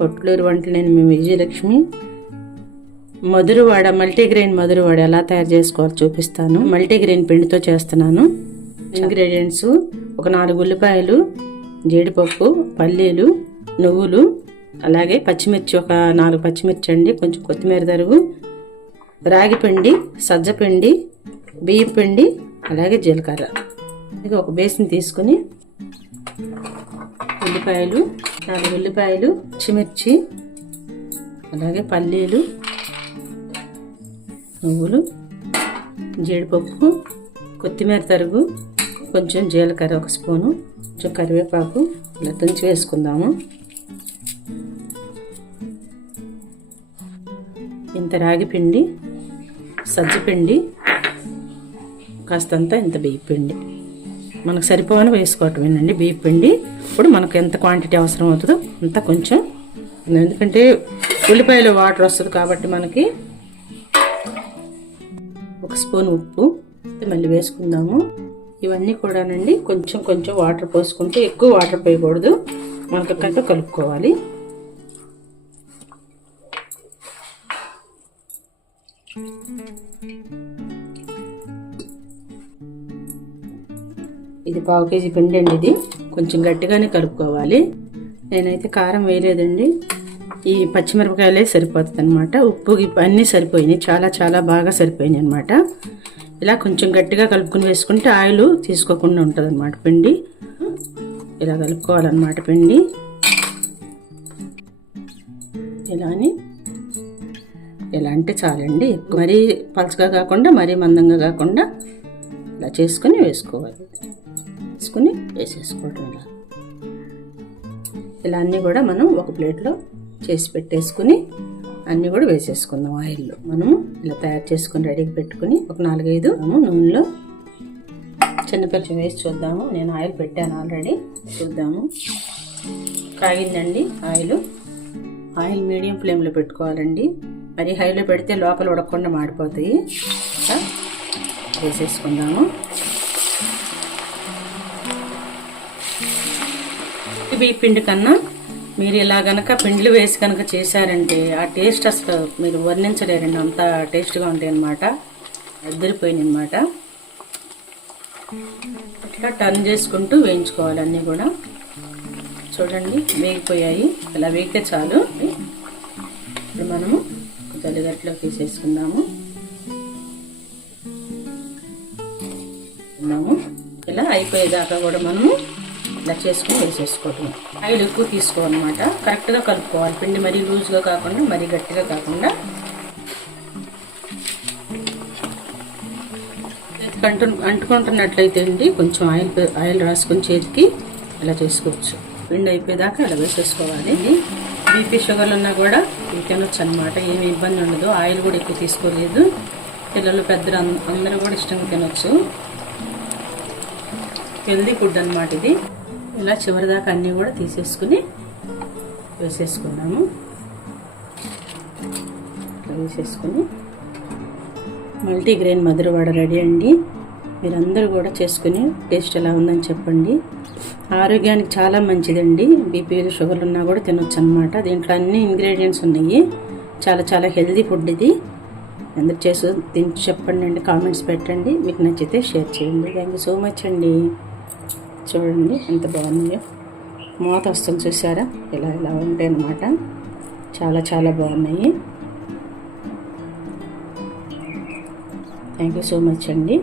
పొట్లూరు వంటలు నేను మీ విజయలక్ష్మి. మధురవాడ మల్టీగ్రెయిన్ మధురవాడ ఎలా తయారు చేసుకోవాలో చూపిస్తాను. మల్టీగ్రెయిన్ పిండితో చేస్తున్నాను. ఇంగ్రీడియంట్స్: ఒక 4 ఉల్లిపాయలు, జీడిపప్పు, పల్లీలు, నువ్వులు, అలాగే పచ్చిమిర్చి, ఒక 4 పచ్చిమిర్చి అండి, కొంచెం కొత్తిమీర తరుగు, రాగి పిండి, సజ్జ పిండి, బియ్యం పిండి, అలాగే జీలకర్ర. ఇది ఒక బేసిన్ తీసుకుని ఉల్లిపాయలు, 4 ఉల్లిపాయలు, పచ్చిమిర్చి, అలాగే పల్లీలు, నువ్వులు, జీడిపప్పు, కొత్తిమీర తరుగు, కొంచెం జీలకర్ర 1 స్పూను, కొంచెం కరివేపాకు ఇలా తుంచి వేసుకుందాము. ఇంత రాగి పిండి, సజ్జ పిండి, కాస్తంత ఇంత బియ్య పిండి, మనకు సరిపోని వేసుకోవటమేనండి బియ్య పిండి. ఇప్పుడు మనకు ఎంత క్వాంటిటీ అవసరం అవుతుందో అంత కొంచెం, ఎందుకంటే ఉల్లిపాయలో వాటర్ వస్తుంది కాబట్టి మనకి. 1 స్పూన్ ఉప్పు మళ్ళీ వేసుకుందాము. ఇవన్నీ కూడానండి కొంచెం కొంచెం వాటర్ పోసుకుంటూ, ఎక్కువ వాటర్ పోయకూడదు, మనకు కంటే కలుపుకోవాలి. ఇది 1/2 కేజీ పిండి అండి. ఇది కొంచెం గట్టిగానే కలుపుకోవాలి. నేనైతే కారం వేయలేదండి, ఈ పచ్చిమిరపకాయలే సరిపోతుంది అనమాట. ఉప్పు అన్నీ సరిపోయినాయి, చాలా చాలా బాగా సరిపోయినాయి అనమాట. ఇలా కొంచెం గట్టిగా కలుపుకుని వేసుకుంటే ఆయిల్ తీసుకోకుండా ఉంటుంది అనమాట. పిండి ఇలా కలుపుకోవాలన్నమాట. పిండి ఇలా అంటే చాలండి. మరీ పలచగా కాకుండా మరీ మందంగా కాకుండా ఇలా చేసుకుని వేసుకోవాలి. వేసుకుని వేసేసుకోవటం ఇలా అన్నీ కూడా మనం ఒక ప్లేట్లో చేసి పెట్టేసుకుని అన్నీ కూడా వేసేసుకుందాం. ఆయిల్లో మనము ఇలా తయారు చేసుకుని రెడీగా పెట్టుకుని ఒక 4-5 నూనెలో చిన్నపిల్లలు వేసి చూద్దాము. నేను ఆయిల్ పెట్టాను ఆల్రెడీ, చూద్దాము. కాగిందండి ఆయిల్ మీడియం ఫ్లేమ్లో పెట్టుకోవాలండి. మరి హైలో పెడితే లోపల ఉడకకుండా మాడిపోతాయి. వేసేసుకుందాము. ఈ పిండి కన్నా మీరు ఇలా గనక పిండిలు వేసి కనుక చేశారంటే ఆ టేస్ట్ అసలు మీరు వర్ణించలేరండి, అంత టేస్ట్గా ఉంటాయి అన్నమాట. అద్దరిపోయింది అనమాట. ఇట్లా టర్న్ చేసుకుంటూ వేయించుకోవాలి. అన్నీ కూడా చూడండి వేగిపోయాయి. ఇలా వేగితే చాలు. ఇప్పుడు మనము జల్లిగట్లో తీసేసుకుందాము. ఇలా అయిపోయేదాకా కూడా మనము ఇలా చేసుకుని వేసేసుకోవటం. ఆయిల్ ఎక్కువ తీసుకోవాలన్నమాట. కరెక్ట్గా కలుపుకోవాలి. పిండి మరీ లూజ్గా కాకుండా మరీ గట్టిగా కాకుండా. అంటుకుంటున్నట్లయితే అండి కొంచెం ఆయిల్ రాసుకొని చేతికి ఇలా చేసుకోవచ్చు. పిండి అయిపోయేదాకా ఇలా వేసేసుకోవాలి. బీపీ షుగర్లు ఉన్నా కూడా ఇవి తినొచ్చు అనమాట. ఏమి ఇబ్బంది ఉండదు. ఆయిల్ కూడా ఎక్కువ తీసుకోలేదు. పిల్లలు పెద్దలు అందరూ కూడా ఇష్టంగా తినొచ్చు. హెల్దీ ఫుడ్ అనమాట ఇది. ఇలా చివరిదాకా అన్నీ కూడా తీసేసుకుని వేసేసుకున్నాము. వేసేసుకుని మల్టీగ్రెయిన్ మధురవాడ రెడీ అండి. మీరందరూ కూడా చేసుకుని టేస్ట్ ఎలా ఉందని చెప్పండి. ఆరోగ్యానికి చాలా మంచిదండి. బీపీ షుగర్లు ఉన్నా కూడా తినొచ్చు అనమాట. దీంట్లో అన్ని ఇంగ్రీడియంట్స్ ఉన్నాయి. చాలా చాలా హెల్దీ ఫుడ్ ఇది. అందరు చేసి తిని చెప్పండి అండి, కామెంట్స్ పెట్టండి. మీకు నచ్చితే షేర్ చేయండి. థ్యాంక్ యూ సో మచ్ అండి. చూడండి ఎంత బాగున్నాయో, మూత వస్తుంది చూసారా, ఇలా ఉంటాయి అన్నమాట. చాలా చాలా బాగున్నాయి. థ్యాంక్ యూ సో మచ్ అండి.